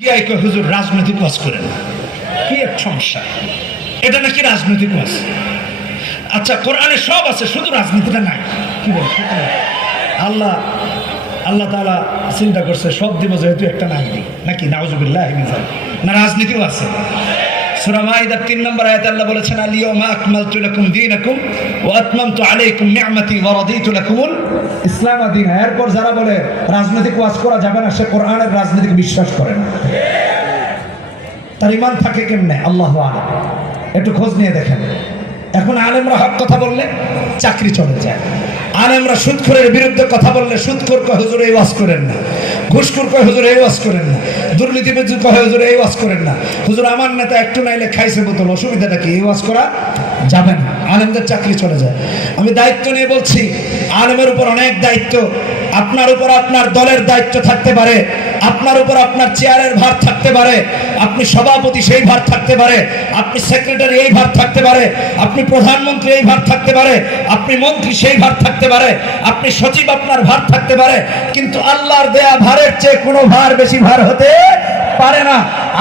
গিয়ে কয় হুজুর রাজনৈতিক ওয়াজ করেন, কি এক সমস্যা, এটা নাকি রাজনৈতিক ওয়াজ। আচ্ছা কোরআনে সব আছে, শুধু রাজনীতিটা নাই। কি বল, আল্লাহ আল্লাহ তাআলা চিন্তা করছে সব দিব যেহেতু একটা নাই দিই নাকি, নাউজুবিল্লাহ মিন যালিক। না রাজনীতিও আছে। সূরা মাইদার 3 নম্বর আয়াতে আল্লাহ বলেছেন আল-ইয়াওমা আকমালতু লাকুম দীনাকুম ওয়া আতমামতু আলাইকুম নি'মাতি ওয়া রাদিতু লাকুমুল ইসলাম দীনা। এরপর যারা বলে রাজনৈতিক ওয়াজ করা যাবে না, সে কোরআনের রাজনীতিক বিশ্বাস করে না। তার ঈমান থাকে কেমনে আল্লাহু আ'লাম। একটু খোঁজ নিয়ে দেখেন। এখন আলেমরা হক কথা বললে চাকরি চলে যায়, আলেমরা সুদখোরের বিরুদ্ধে কথা বললে সুদখোর কয় হুজুর এই ওয়াজ করেন না, ঘুষখোর কয় হুজুর এই ওয়াজ করেন না, দুর্নীতিবাজ কয় হুজুর এই ওয়াজ করেন না, হুজুর আমার নেতা একটু নাইলে খাইছে বোতল, অসুবিধাটা কি, এই ওয়াজ করা যাবে না, আলেমদের চাকরি চলে যায়। আমি দায়িত্ব নিয়ে বলছি, আলেমের উপর অনেক দায়িত্ব। আপনার উপর আপনার দলের দায়িত্ব থাকতে পারে, আপনার উপর আপনার চেয়ারের ভার থাকতে পারে, আপনি সভাপতি সেই ভার থাকতে পারে, আপনি সেক্রেটারি এই ভার থাকতে পারে, আপনি প্রধানমন্ত্রী এই ভার থাকতে পারে, আপনি মন্ত্রী সেই ভার থাকতে পারে, আপনি সচিব আপনার ভার থাকতে পারে, কিন্তু আল্লাহর দেয়া ভারের চেয়ে কোনো ভার বেশি ভার হতে পারে না।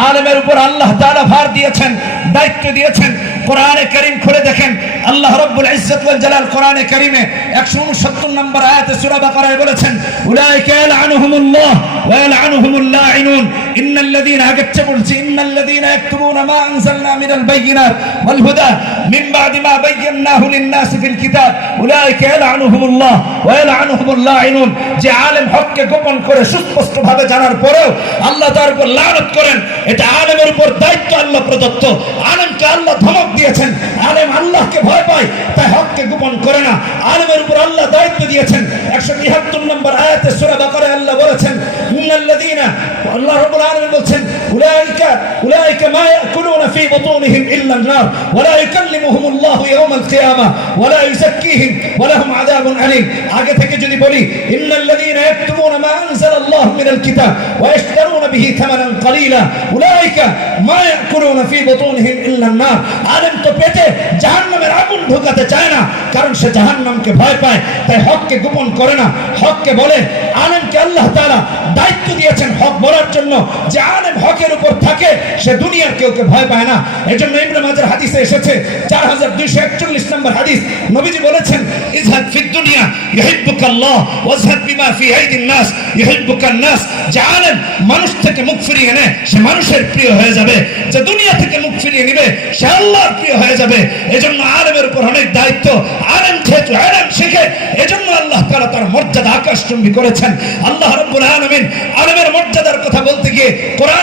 আলেমের উপর আল্লাহ তাআলা ভার দিয়েছেন, দায়িত্ব দিয়েছেন। কোরআনে কারীম খুলে দেখেন, আল্লাহ রাব্বুল ইজ্জত ওয়াল জালাল কোরআনে কারীমে 169 নম্বর আয়াতে সূরা বাকারায় বলেছেন উলাইকা ইয়ালআনুহুমুল্লাহ ওয়া ইয়ালআনুহুমুল লাঈনুন ইন্নাল্লাযীনা আগাচ্চা বলছি ইন্নাল্লাযীনা ইয়াকতুমুনা মা আনজালনা মিনাল বাইয়িনাত ওয়াল হুদা মিন বা'দি মা বায়্যানাহু লিন-নাসি ফিল কিতাব উলাইকা ইয়ালআনুহুমুল্লাহ ওয়া ইয়ালআনুহুমুল লাঈনুন। যে আলেম হককে গোপন করে সুস্পষ্টভাবে জানার পরেও আল্লাহ তার উপর লানত করেন, এটা আলেমের উপর দায়িত্ব আল্লাহ প্রদত্ত। আলেমকে আল্লাহ ধমক দিয়েছেন, আলেম আল্লাহকে ভয় পায় তাই হককে গোপন করে না, আলেমের উপর আল্লাহ দায়িত্ব দিয়েছেন। 173 নম্বর আয়াতে সূরা বাকারায় আল্লাহ বলেছেন ইন্নাল্লাযীনা, আল্লাহ রাব্বুল আলামিন বলেন উলাইকা মা ইয়াকুলুনা ফি বুতুনিহিম ইল্লা আন-নার ওয়া লা ইউকাল্লিমুহুমুল্লাহু ইয়াওমাল কিয়ামাহ ওয়া লা ইউযাক্কিহিম ওয়া লাহুম আযাবুন আলীম। আগে থেকে যদি বলি ইন্নাল্লাযীনা ইয়াকতুমুনা মা আনজালাল্লাহু মিনাল কিতাব ওয়া ইয়াশতারুনা বিহি থামানান কালীলা উলাইকা মা ইয়াকুলুনা ফি বুতুনিহিম ইল্লা আন-নার। আলেম তো পেটে জাহান্নামের আগুন ঢোকাতে চায় না, কারণ সে জাহান্নামকে ভয় পায়, তাই হককে গোপন করে না, হককে বলে। আলেমকে আল্লাহ তাআলা দায়িত্ব দিয়েছেন হক বলার জন্য। যে আলেম হকের উপর থাকে সে দুনিয়ার কেউকে ভয় পায় না। এজন্য ইবনে মাজার হাদিসে এসেছে 4241 নম্বর হাদিস, নবীজি বলেছেন ইজহাদ ফিদ দুনিয়া ইউহিব্বুকাল্লাহ ওয়াজহাদ বিমা ফি আইদিন নাস ইউহিব্বুকান নাস। যে আলেম মানুষ থেকে মুখ ফিরিয়ে নেয় সে মানুষের প্রিয় হয়ে যাবে, যে দুনিয়া থেকে মুখ ফিরিয়ে নেবে সে আল্লাহর প্রিয় হয়ে যাবে। এজন্য আলেমের উপর অনেক দায়িত্ব। আলেম যেহেতু আলেম শিখে, এজন্য আল্লাহ তাআলা তার মর্যাদা আকাশচুম্বী করেছেন। আল্লাহ রাব্বুল আলামিন আলেমের মর্যাদার কথা বলতে গিয়ে কোরআন